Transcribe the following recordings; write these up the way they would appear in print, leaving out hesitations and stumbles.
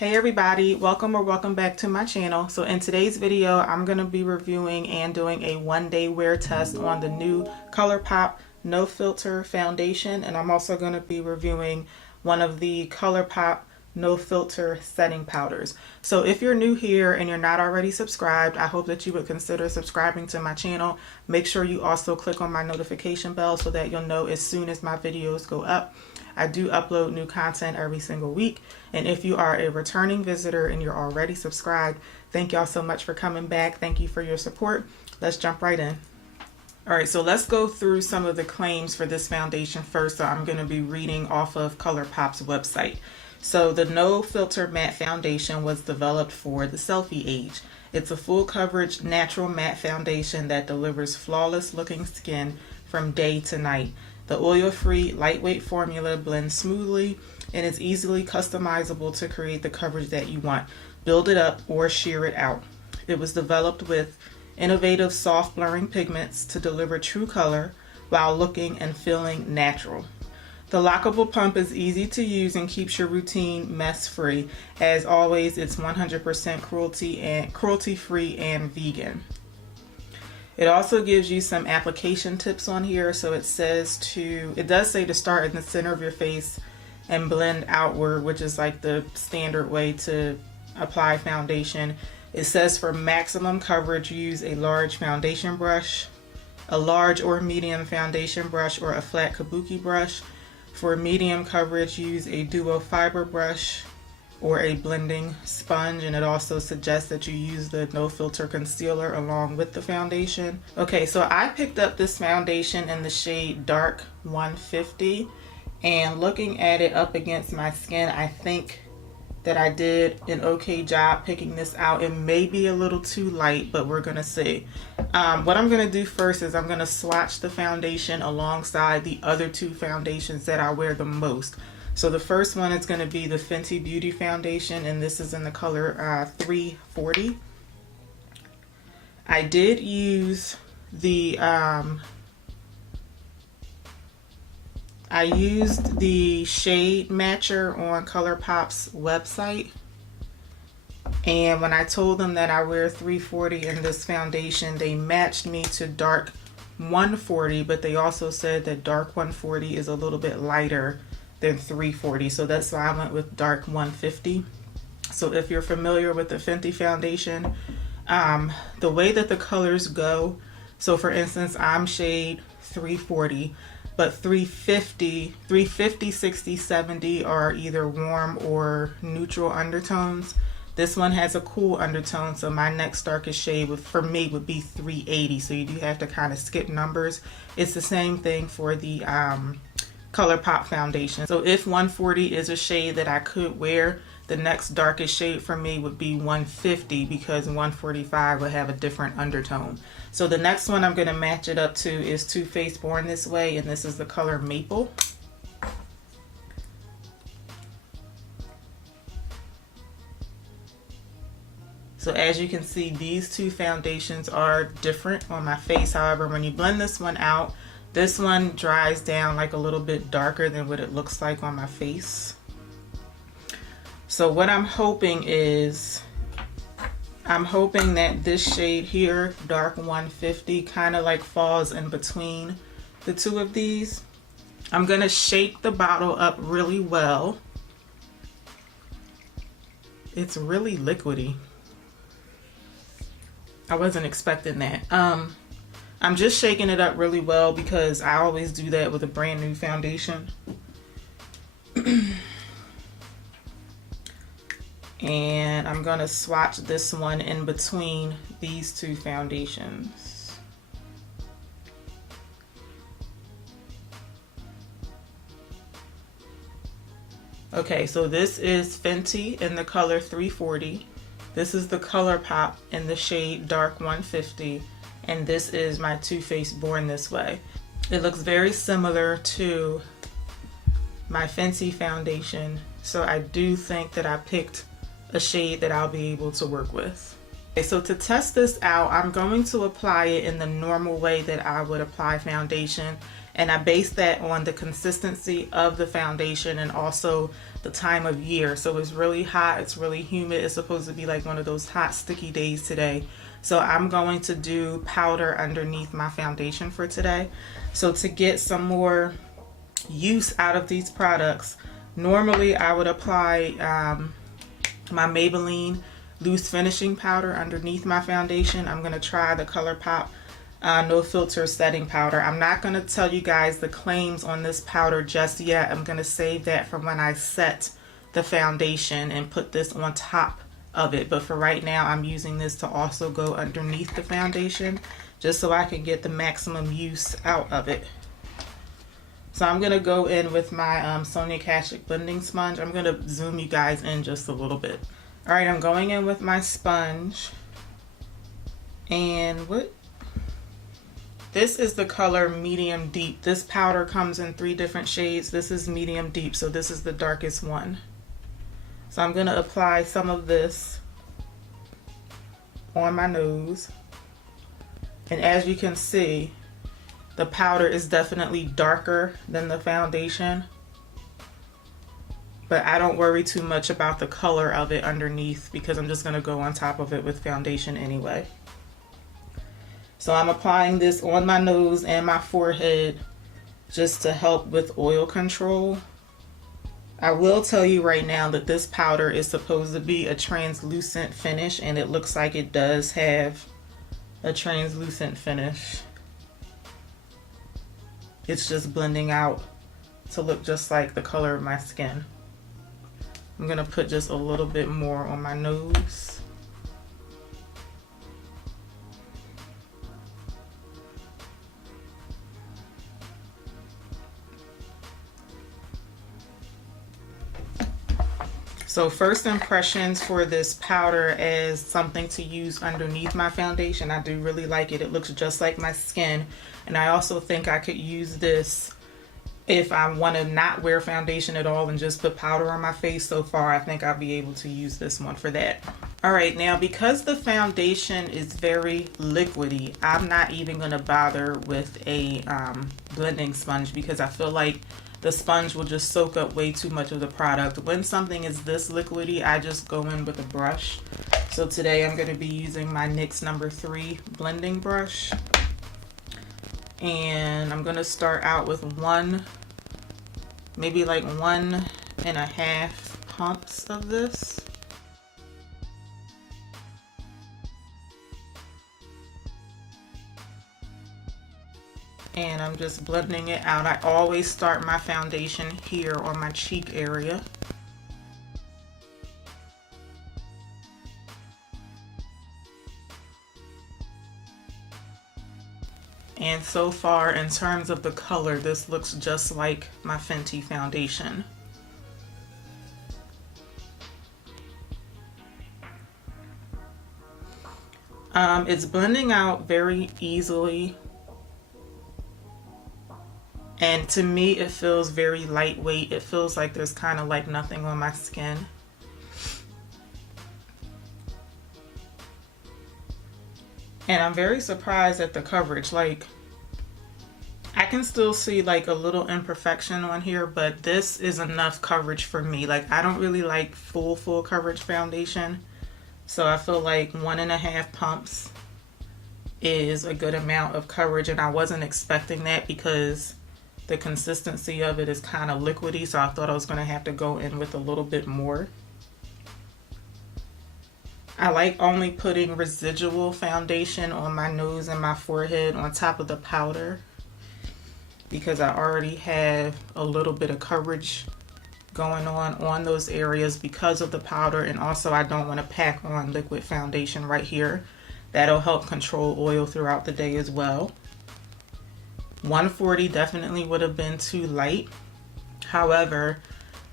Hey everybody, welcome back to my channel. So in today's video, I'm going to be reviewing and doing a one-day wear test on the new Colourpop No Filter foundation, and I'm also going to be reviewing one of the Colourpop No Filter setting powders. So if you're new here and you're not already subscribed, I hope that you would consider subscribing to my channel. Make sure you also click on my notification bell so that you'll know as soon as my videos go up. I do upload new content every single week, and if you are a returning visitor and you're already subscribed, thank y'all so much for coming back. Thank you for your support. Let's jump right in. Alright, so let's go through some of the claims for this foundation first. So I'm going to be reading off of Colourpop's website. So the No Filter Matte Foundation was developed for the selfie age. It's a full coverage natural matte foundation that delivers flawless looking skin from day to night. The oil-free, lightweight formula blends smoothly and is easily customizable to create the coverage that you want. Build it up or sheer it out. It was developed with innovative soft blurring pigments to deliver true color while looking and feeling natural. The lockable pump is easy to use and keeps your routine mess-free. As always, it's 100% cruelty-free and vegan. It also gives you some application tips on here. So it does say to start in the center of your face and blend outward, which is like the standard way to apply foundation. It says for maximum coverage, use a large foundation brush, a large or medium foundation brush, or a flat kabuki brush. For medium coverage, use a duo fiber brush or a blending sponge, and it also suggests that you use the No Filter concealer along with the foundation. Okay, so I picked up this foundation in the shade Dark 150, and looking at it up against my skin, I think that I did an okay job picking this out. It may be a little too light, but we're gonna see. What I'm gonna do first is I'm gonna swatch the foundation alongside the other two foundations that I wear the most. So the first one is going to be the Fenty Beauty foundation, and this is in the color 340. I did use the I used the shade matcher on Colourpop's website, and when I told them that I wear 340 in this foundation, they matched me to dark 140, but they also said that dark 140 is a little bit lighter than 340, so that's why I went with dark 150. So if you're familiar with the Fenty foundation, the way that the colors go, so for instance, I'm shade 340, but 350, 60, 70 are either warm or neutral undertones. This one has a cool undertone, so my next darkest shade for me would be 380, so you do have to kind of skip numbers. It's the same thing for the Colourpop foundation. So if 140 is a shade that I could wear, the next darkest shade for me would be 150, because 145 would have a different undertone. So the next one I'm going to match it up to is Too Faced Born This Way, and this is the color Maple. So as you can see, these two foundations are different on my face. However, when you blend this one out, this one dries down like a little bit darker than what it looks like on my face. So what I'm hoping is, I'm hoping that this shade here, dark 150, kind of like falls in between the two of these. I'm gonna shake the bottle up really well. It's really liquidy. I wasn't expecting that. I'm just shaking it up really well because I always do that with a brand new foundation. And I'm gonna swatch this one in between these two foundations. Okay, so this is Fenty in the color 340. This is the Colourpop in the shade Dark 150. And this is my Too Faced Born This Way. It looks very similar to my Fenty foundation, so I do think that I picked a shade that I'll be able to work with. Okay, so to test this out, I'm going to apply it in the normal way that I would apply foundation, And I base that on the consistency of the foundation and also the time of year. So it's really hot, it's really humid. It's supposed to be like one of those hot, sticky days today. So I'm going to do powder underneath my foundation for today. So to get some more use out of these products, normally I would apply my Maybelline loose finishing powder underneath my foundation. I'm going to try the Colourpop No Filter setting powder. I'm not going to tell you guys the claims on this powder just yet. I'm going to save that from when I set the foundation and put this on top of it. But for right now, I'm using this to also go underneath the foundation just so I can get the maximum use out of it. So I'm going to go in with my Sonia Kashuk blending sponge. I'm going to zoom you guys in just a little bit. All right, I'm going in with my sponge. And this is the color medium deep. This powder comes in 3 different shades. This is medium deep, so this is the darkest one. So I'm going to apply some of this on my nose. And as you can see, the powder is definitely darker than the foundation. But I don't worry too much about the color of it underneath because I'm just going to go on top of it with foundation anyway. So I'm applying this on my nose and my forehead just to help with oil control. I will tell you right now that this powder is supposed to be a translucent finish, and it looks like it does have a translucent finish. It's just blending out to look just like the color of my skin. I'm gonna put just a little bit more on my nose. So first impressions for this powder as something to use underneath my foundation. I do really like it. It looks just like my skin. And I also think I could use this if I want to not wear foundation at all and just put powder on my face. So far, I think I'll be able to use this one for that. All right, now because the foundation is very liquidy, I'm not even going to bother with a blending sponge because I feel like the sponge will just soak up way too much of the product. When something is this liquidy, I just go in with a brush. So today I'm going to be using my NYX number 3 blending brush. And I'm going to start out with maybe like 1.5 pumps of this. And I'm just blending it out. I always start my foundation here on my cheek area. And so far, in terms of the color, this looks just like my Fenty foundation. It's blending out very easily. And to me, it feels very lightweight. It feels like there's kind of like nothing on my skin. And I'm very surprised at the coverage. Like, I can still see like a little imperfection on here, but this is enough coverage for me. Like, I don't really like full coverage foundation. So I feel like 1.5 pumps is a good amount of coverage, and I wasn't expecting that because the consistency of it is kind of liquidy, so I thought I was going to have to go in with a little bit more. I like only putting residual foundation on my nose and my forehead on top of the powder because I already have a little bit of coverage going on those areas because of the powder, and also I don't want to pack on liquid foundation right here. That'll help control oil throughout the day as well. 140 definitely would have been too light. However,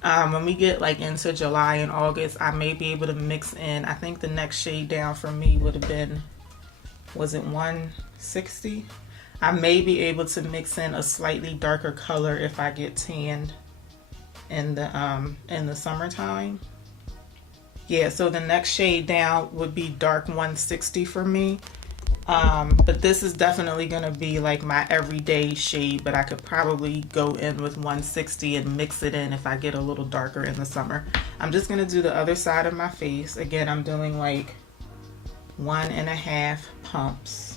when we get like into July and August, I may be able to mix in, I think the next shade down for me would have been, was it 160? I may be able to mix in a slightly darker color if I get tanned in the summertime. Yeah, so the next shade down would be dark 160 for me. But this is definitely gonna be like my everyday shade, but I could probably go in with 160 and mix it in if I get a little darker in the summer. I'm just gonna do the other side of my face. Again, I'm doing like 1.5 pumps.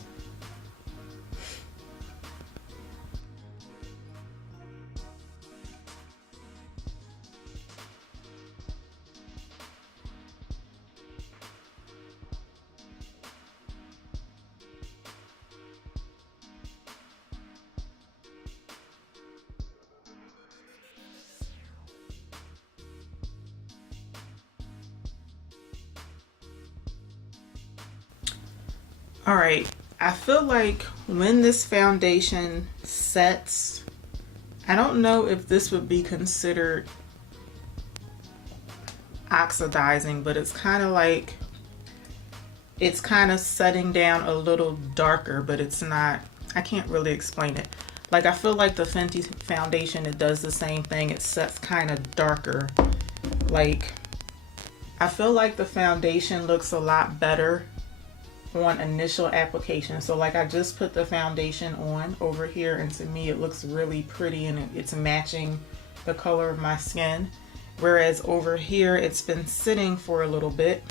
All right, I feel like when this foundation sets, I don't know if this would be considered oxidizing, but it's kind of like, it's kind of setting down a little darker, but it's not, I can't really explain it. Like, I feel like the Fenty foundation, it does the same thing. It sets kind of darker. Like, I feel like the foundation looks a lot better on initial application. So like, I just put the foundation on over here, and to me it looks really pretty, and it's matching the color of my skin. Whereas over here, it's been sitting for a little bit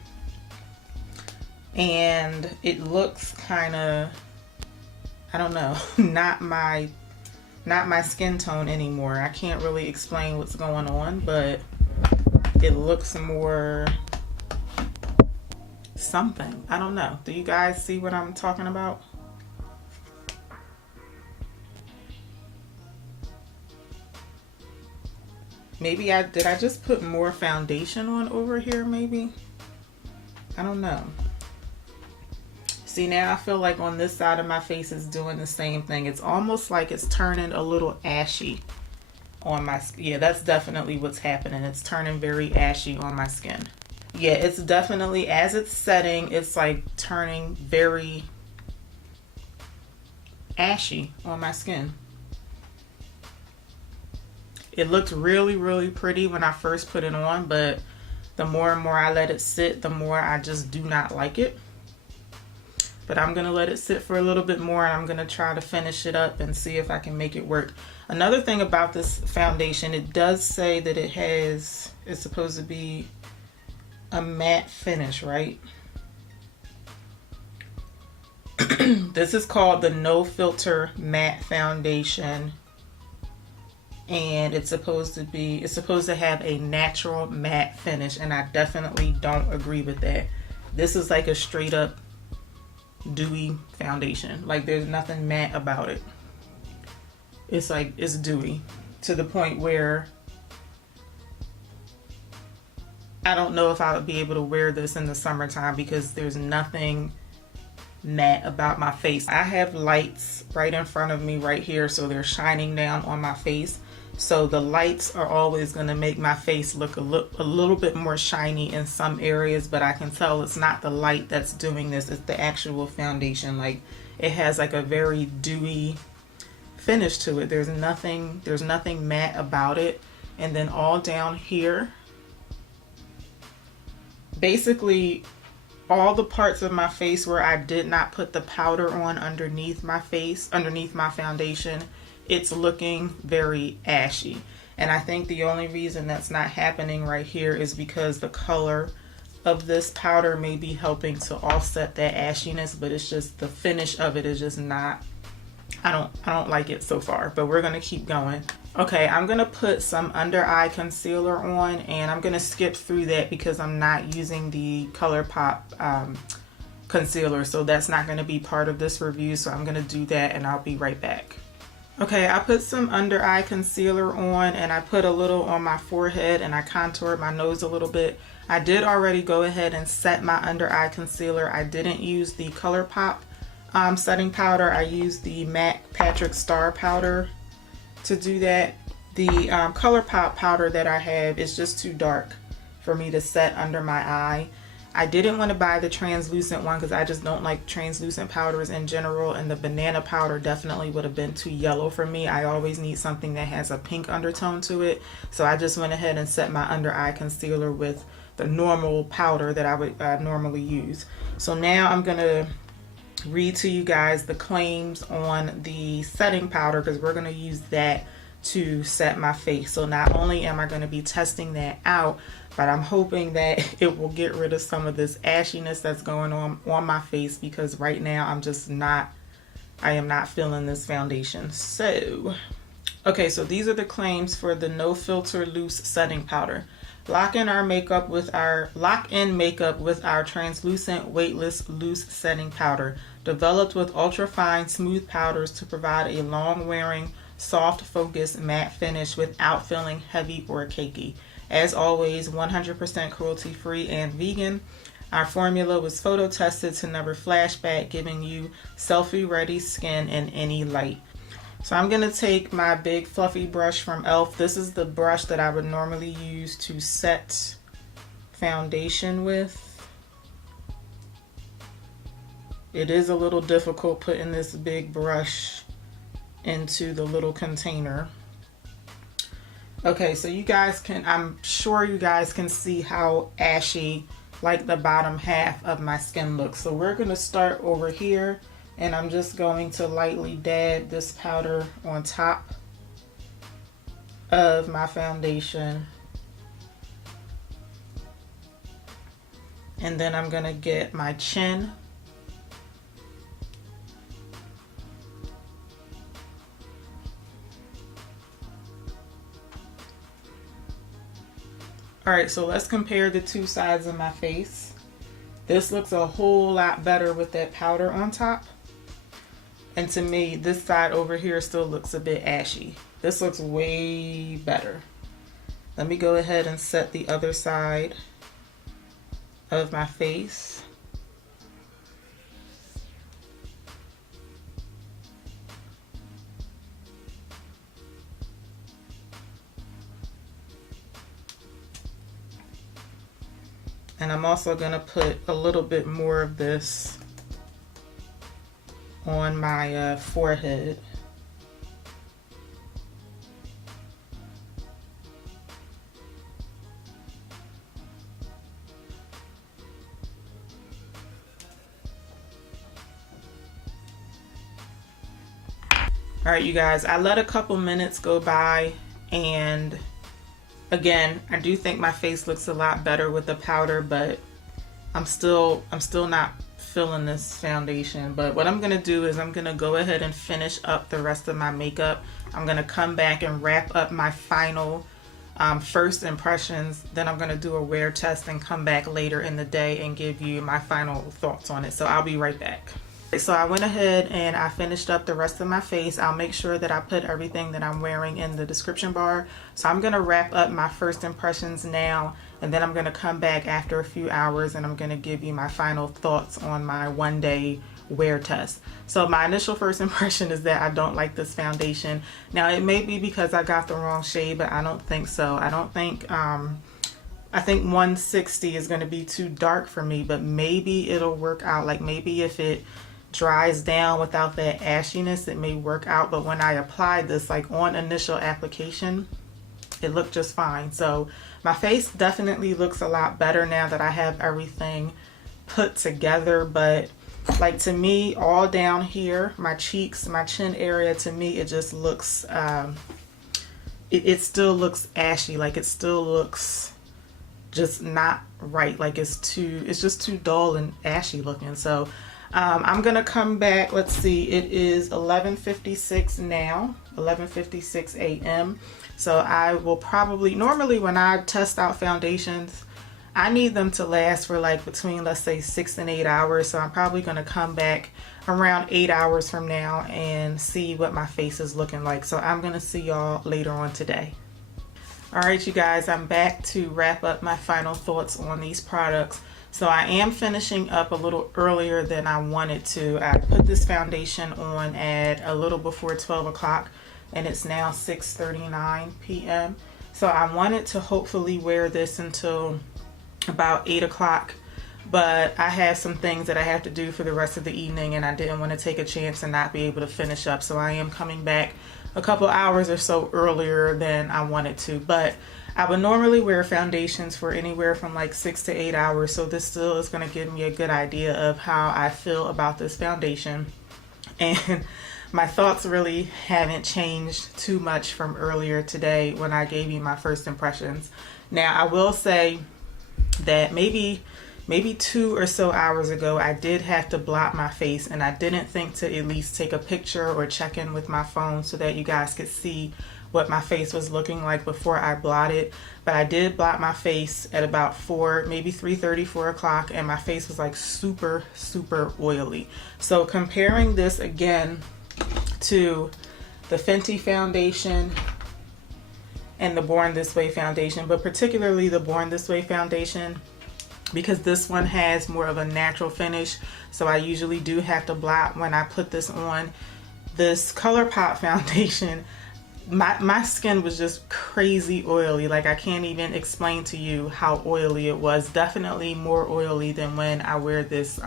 and it looks kind of, I don't know, not my skin tone anymore. I can't really explain what's going on, but it looks more something. I don't know. Do you guys see what I'm talking about? Maybe did I just put more foundation on over here maybe? I don't know. See, now I feel like on this side of my face is doing the same thing. It's almost like it's turning a little ashy on my skin. Yeah, that's definitely what's happening. It's turning very ashy on my skin. Yeah, it's definitely, as it's setting, it's like turning very ashy on my skin. It looked really, really pretty when I first put it on, but the more and more I let it sit, the more I just do not like it. But I'm gonna let it sit for a little bit more, and I'm gonna try to finish it up and see if I can make it work. Another thing about this foundation, it does say that it's supposed to be a matte finish, right? This is called the No Filter Matte Foundation, and it's supposed to have a natural matte finish, and I definitely don't agree with that. This is like a straight up dewy foundation. Like, there's nothing matte about it. It's like, it's dewy to the point where I don't know if I would be able to wear this in the summertime because there's nothing matte about my face. I have lights right in front of me right here, so they're shining down on my face. So the lights are always going to make my face look a little bit more shiny in some areas, but I can tell it's not the light that's doing this, it's the actual foundation. Like, it has like a very dewy finish to it. There's nothing matte about it. And then all down here, basically all the parts of my face where I did not put the powder on underneath my face, underneath my foundation, it's looking very ashy. And I think the only reason that's not happening right here is because the color of this powder may be helping to offset that ashiness, but it's just the finish of it is just not, I don't like it so far, but we're gonna keep going. Okay, I'm gonna put some under eye concealer on, and I'm gonna skip through that because I'm not using the Colourpop concealer, so that's not gonna be part of this review. So I'm gonna do that and I'll be right back. Okay, I put some under eye concealer on, and I put a little on my forehead, and I contoured my nose a little bit. I did already go ahead and set my under eye concealer. I didn't use the Colourpop setting powder. I used the MAC PatrickStarrr powder to do that. The Colourpop powder that I have is just too dark for me to set under my eye. I didn't want to buy the translucent one because I just don't like translucent powders in general, and the banana powder definitely would have been too yellow for me. I always need something that has a pink undertone to it, so I just went ahead and set my under eye concealer with the normal powder that I would normally use. So now I'm gonna read to you guys the claims on the setting powder, because we're going to use that to set my face. So not only am I going to be testing that out, but I'm hoping that it will get rid of some of this ashiness that's going on my face, because right now I am not feeling this foundation. So, okay, so these are the claims for the No Filter Loose Setting Powder. Lock in makeup with our translucent, weightless, loose setting powder, developed with ultra-fine, smooth powders to provide a long-wearing, soft, focused, matte finish without feeling heavy or cakey. As always, 100% cruelty-free and vegan. Our formula was photo-tested to never flashback, giving you selfie-ready skin in any light. So I'm going to take my big fluffy brush from e.l.f. This is the brush that I would normally use to set foundation with. It is a little difficult putting this big brush into the little container. Okay, so I'm sure you guys can see how ashy like the bottom half of my skin looks. So we're going to start over here, and I'm just going to lightly dab this powder on top of my foundation. And then I'm going to get my chin. Alright, so let's compare the two sides of my face. This looks a whole lot better with that powder on top. And to me, this side over here still looks a bit ashy. This looks way better. Let me go ahead and set the other side of my face. And I'm also going to put a little bit more of this on my forehead. All right, you guys, I let a couple minutes go by, and again, I do think my face looks a lot better with the powder, but I'm still not feeling this foundation. But what I'm gonna do is I'm gonna go ahead and finish up the rest of my makeup. I'm gonna come back and wrap up my final first impressions. Then I'm gonna do a wear test and come back later in the day and give you my final thoughts on it. So I'll be right back. So I went ahead and I finished up the rest of my face. I'll make sure that I put everything that I'm wearing in the description bar. So I'm going to wrap up my first impressions now, and then I'm going to come back after a few hours and I'm going to give you my final thoughts on my one-day wear test. So my initial first impression is that I don't like this foundation. Now it may be because I got the wrong shade, but I don't think so. I think 160 is going to be too dark for me, but maybe it'll work out. Like maybe if it dries down without that ashiness, it may work out. But when I applied this, like on initial application, it looked just fine. So my face definitely looks a lot better now that I have everything put together. But like to me, all down here, my cheeks, my chin area, to me it just looks it still looks ashy. Like it still looks just not right. Like it's just too dull and ashy looking. So I'm gonna come back. Let's see, it is 11:56 now, 11:56 a.m. So I will probably, normally when I test out foundations, I need them to last for like between, let's say, 6 and 8 hours. So I'm probably gonna come back around 8 hours from now and see what my face is looking like. So I'm gonna see y'all later on today. All right, you guys, I'm back to wrap up my final thoughts on these products. So I am finishing up a little earlier than I wanted to. I put this foundation on at a little before 12 o'clock and it's now 6:39 p.m. So I wanted to hopefully wear this until about 8 o'clock, but I have some things that I have to do for the rest of the evening and I didn't want to take a chance and not be able to finish up. So I am coming back a couple hours or so earlier than I wanted to, but I would normally wear foundations for anywhere from like 6 to 8 hours, so this still is going to give me a good idea of how I feel about this foundation. And my thoughts really haven't changed too much from earlier today when I gave you my first impressions. Now, I will say that maybe 2 or so hours ago, I did have to blot my face, and I didn't think to at least take a picture or check in with my phone so that you guys could see what my face was looking like before I blotted. But I did blot my face at about 4, maybe 3:30, 4 o'clock, and my face was like super oily. So comparing this again to the Fenty foundation and the Born This Way foundation, but particularly the Born This Way foundation, because this one has more of a natural finish, so I usually do have to blot when I put this on. This Colourpop foundation, my skin was just crazy oily. Like, I can't even explain to you how oily it was. Definitely more oily than when I wear this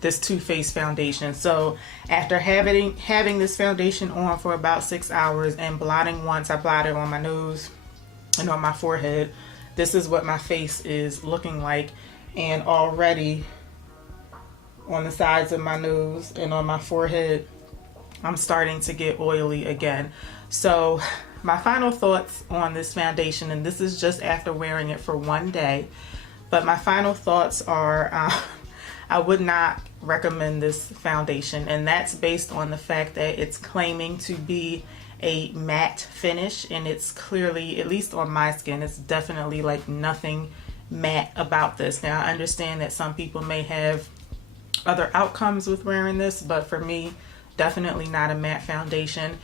this Too Faced foundation. So after having this foundation on for about 6 hours and blotting once, I blotted on my nose and on my forehead. This is what my face is looking like, and already on the sides of my nose and on my forehead, I'm starting to get oily again. So my final thoughts on this foundation, and this is just after wearing it for 1 day, but my final thoughts are I would not recommend this foundation, and that's based on the fact that it's claiming to be a matte finish, and it's clearly, at least on my skin, it's definitely like nothing matte about this. Now, I understand that some people may have other outcomes with wearing this, but for me, definitely not a matte foundation.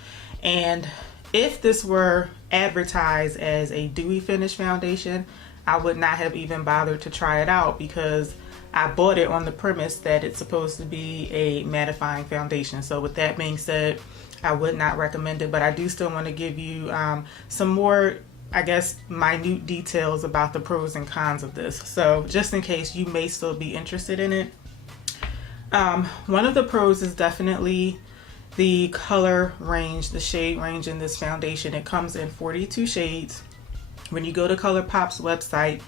And if this were advertised as a dewy finish foundation, I would not have even bothered to try it out, because I bought it on the premise that it's supposed to be a mattifying foundation. So with that being said, I would not recommend it, but I do still want to give you some more, I guess, minute details about the pros and cons of this. So just in case you may still be interested in it. One of the pros is definitely the color range, the shade range in this foundation. It comes in 42 shades. When you go to Colourpop's website,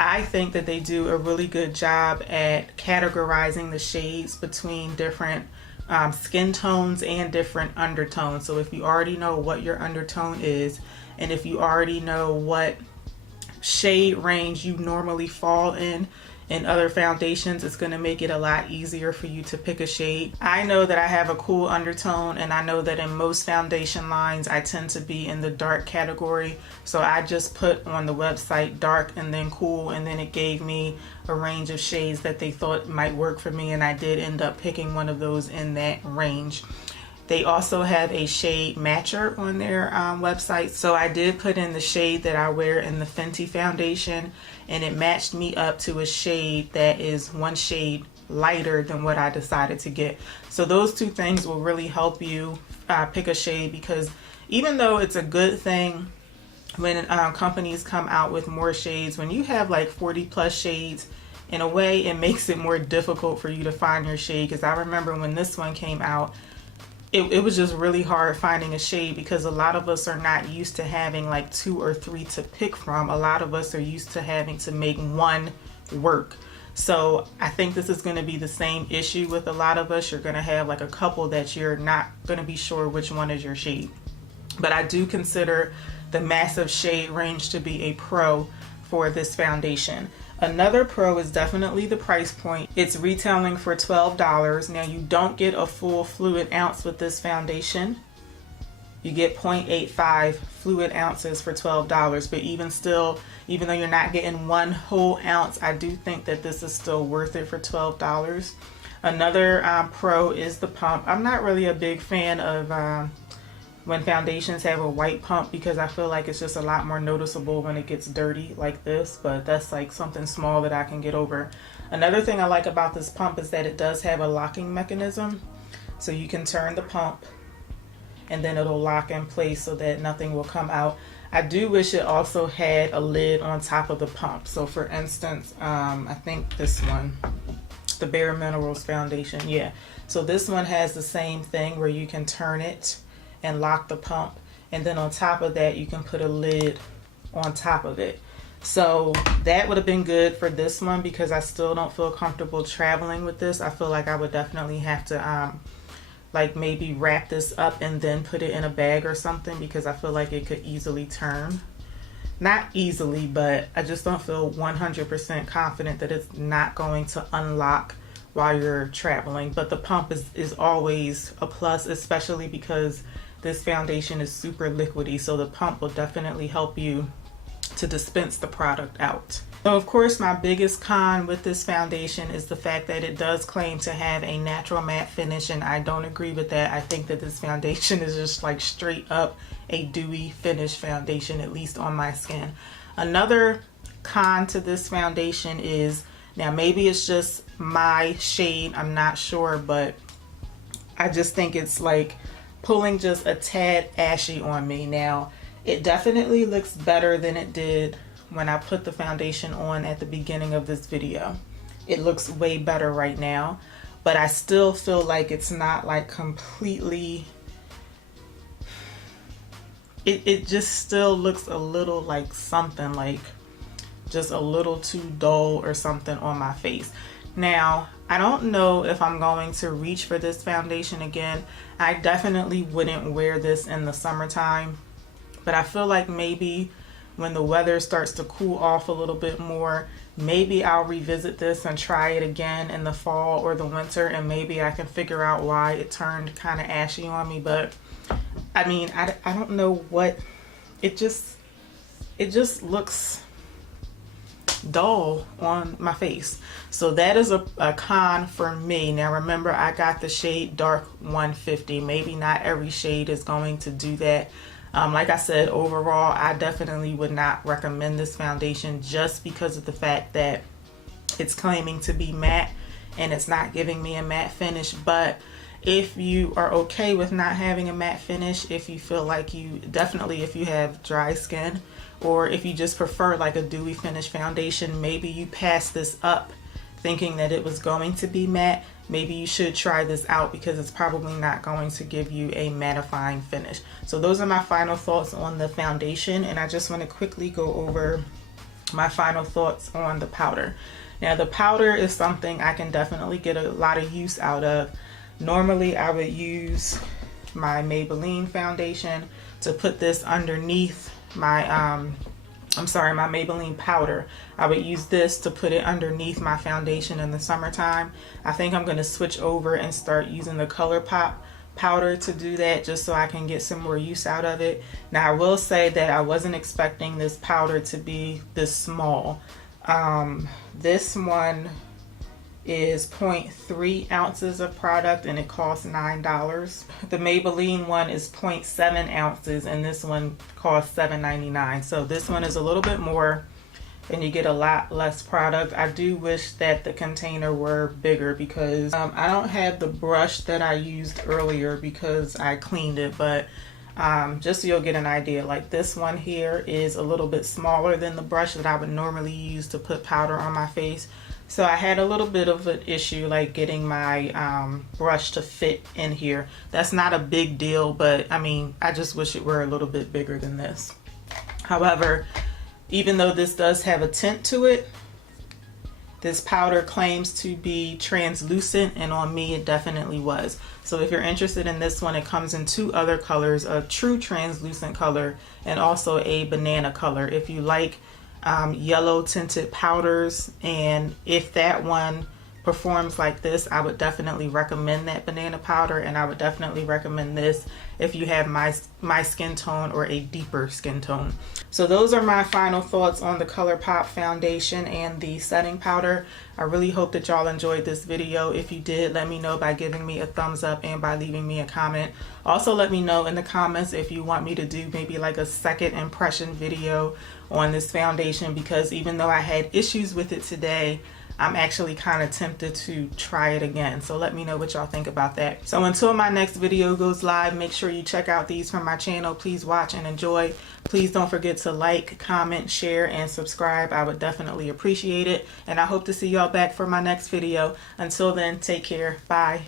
I think that they do a really good job at categorizing the shades between different skin tones and different undertones. So if you already know what your undertone is, and if you already know what shade range you normally fall in other foundations, it's going to make it a lot easier for you to pick a shade. I know that I have a cool undertone, and I know that in most foundation lines I tend to be in the dark category, so I just put on the website dark and then cool, and then it gave me a range of shades that they thought might work for me, and I did end up picking one of those in that range. They also have a shade matcher on their website, so I did put in the shade that I wear in the Fenty foundation, and it matched me up to a shade that is 1 shade lighter than what I decided to get. So those two things will really help you pick a shade, because even though it's a good thing when companies come out with more shades, when you have like 40 plus shades, in a way it makes it more difficult for you to find your shade. Because I remember when this one came out, it was just really hard finding a shade, because a lot of us are not used to having like 2 or 3 to pick from. A lot of us are used to having to make one work. So I think this is going to be the same issue with a lot of us. You're going to have like a couple that you're not going to be sure which one is your shade. But I do consider the massive shade range to be a pro for this foundation. Another pro is definitely the price point. It's retailing for $12. Now, you don't get a full fluid ounce with this foundation. You get 0.85 fluid ounces for $12, but even still, even though you're not getting 1 whole ounce, I do think that this is still worth it for $12. Another pro is the pump. I'm not really a big fan of when foundations have a white pump, because I feel like it's just a lot more noticeable when it gets dirty like this, but that's like something small that I can get over. Another thing I like about this pump is that it does have a locking mechanism, so you can turn the pump and then it'll lock in place so that nothing will come out. I do wish it also had a lid on top of the pump. So for instance, I think this one, the Bare Minerals foundation, yeah, so this one has the same thing where you can turn it and lock the pump, and then on top of that you can put a lid on top of it. So that would have been good for this one because I still don't feel comfortable traveling with this. I feel like I would definitely have to like maybe wrap this up and then put it in a bag or something, because I feel like it could easily turn. Not easily, but I just don't feel 100% confident that it's not going to unlock while you're traveling. But the pump is always a plus, especially because this foundation is super liquidy, so the pump will definitely help you to dispense the product out. So of course my biggest con with this foundation is the fact that it does claim to have a natural matte finish, and I don't agree with that. I think that this foundation is just like straight up a dewy finish foundation, at least on my skin. Another con to this foundation is, now maybe it's just my shade, I'm not sure, but I just think it's like pulling just a tad ashy on me. Now it definitely looks better than it did when I put the foundation on at the beginning of this video. It looks way better right now, but I still feel like it's not like completely, it just still looks a little like something, like just a little too dull or something on my face. Now, I don't know if I'm going to reach for this foundation again. I definitely wouldn't wear this in the summertime, but I feel like maybe when the weather starts to cool off a little bit more, maybe I'll revisit this and try it again in the fall or the winter, and maybe I can figure out why it turned kind of ashy on me. But I mean, I don't know what, it just looks dull on my face. So that is a con for me. Now remember, I got the shade Dark 150. Maybe not every shade is going to do that. Like I said, overall, I definitely would not recommend this foundation just because of the fact that it's claiming to be matte and it's not giving me a matte finish. But if you are okay with not having a matte finish, if you feel like you, definitely if you have dry skin, or if you just prefer like a dewy finish foundation, maybe you pass this up thinking that it was going to be matte, maybe you should try this out because it's probably not going to give you a mattifying finish. So those are my final thoughts on the foundation, and I just want to quickly go over my final thoughts on the powder. Now the powder is something I can definitely get a lot of use out of. Normally I would use my Maybelline foundation to put this underneath my my Maybelline powder. I would use this to put it underneath my foundation in the summertime. I think I'm going to switch over and start using the Colourpop powder to do that, just so I can get some more use out of it. Now I will say that I wasn't expecting this powder to be this small. This one is 0.3 ounces of product and it costs $9. The Maybelline one is 0.7 ounces and this one costs $7.99. So this one is a little bit more and you get a lot less product. I do wish that the container were bigger because I don't have the brush that I used earlier because I cleaned it, but just so you'll get an idea, like this one here is a little bit smaller than the brush that I would normally use to put powder on my face. So I had a little bit of an issue like getting my brush to fit in here. That's not a big deal, but I mean, I just wish it were a little bit bigger than this. However, even though this does have a tint to it, this powder claims to be translucent, and on me it definitely was. So if you're interested in this one, it comes in two other colors, a true translucent color and also a banana color. If you like yellow tinted powders, and if that one performs like this, I would definitely recommend that banana powder, and I would definitely recommend this if you have my skin tone or a deeper skin tone. So those are my final thoughts on the Colourpop foundation and the setting powder. I really hope that y'all enjoyed this video. If you did, let me know by giving me a thumbs up and by leaving me a comment. Also let me know in the comments if you want me to do maybe like a second impression video on this foundation, because even though I had issues with it today, I'm actually kind of tempted to try it again. So let me know what y'all think about that. So until my next video goes live, make sure you check out these from my channel. Please watch and enjoy. Please don't forget to like, comment, share, and subscribe. I would definitely appreciate it. And I hope to see y'all back for my next video. Until then, take care. Bye.